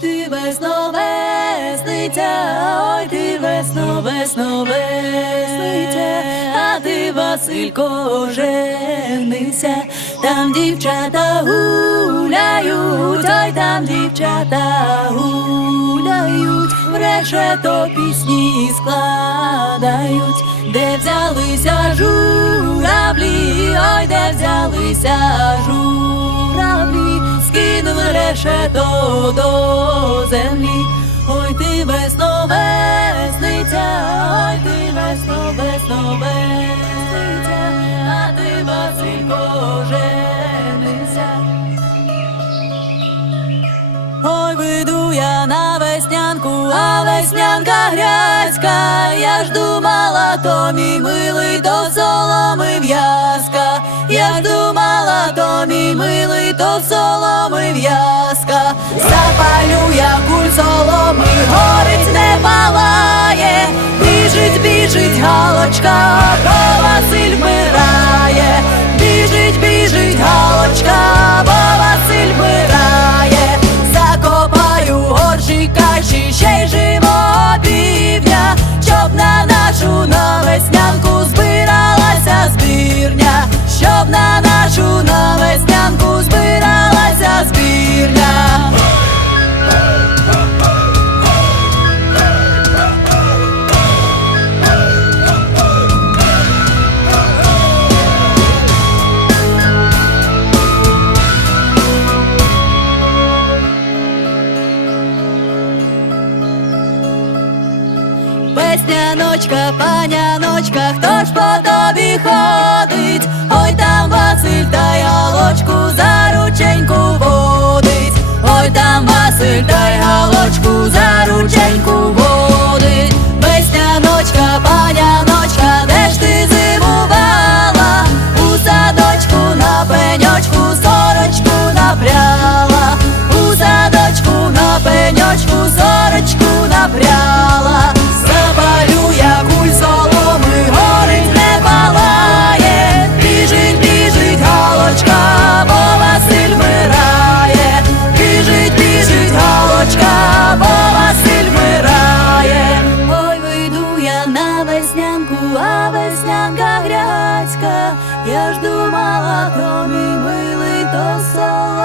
ти весно весниця, ой ти весно, весно весниця, а ти Василько женися, там дівчата гуляють, ой там дівчата гуляють, в решето пісні складають, де взялися журавлі, ой, де взялися журавлі, решето до землі. Ой, ти весно весниця, ой, ти весно, весно весниця, а ти Василько женися. Ой, вийду я на веснянку, а веснянка грязька. Я ж думала, то мій милий, то соломи в'язка. Я ж думала, то мій милий, то соломи Весняночка, паняночка, хто ж по тобі ходить? Ой там Василь та ялочку за рученьку водить. Ой там Василь ласка, я ж думала, то мій милий то сон.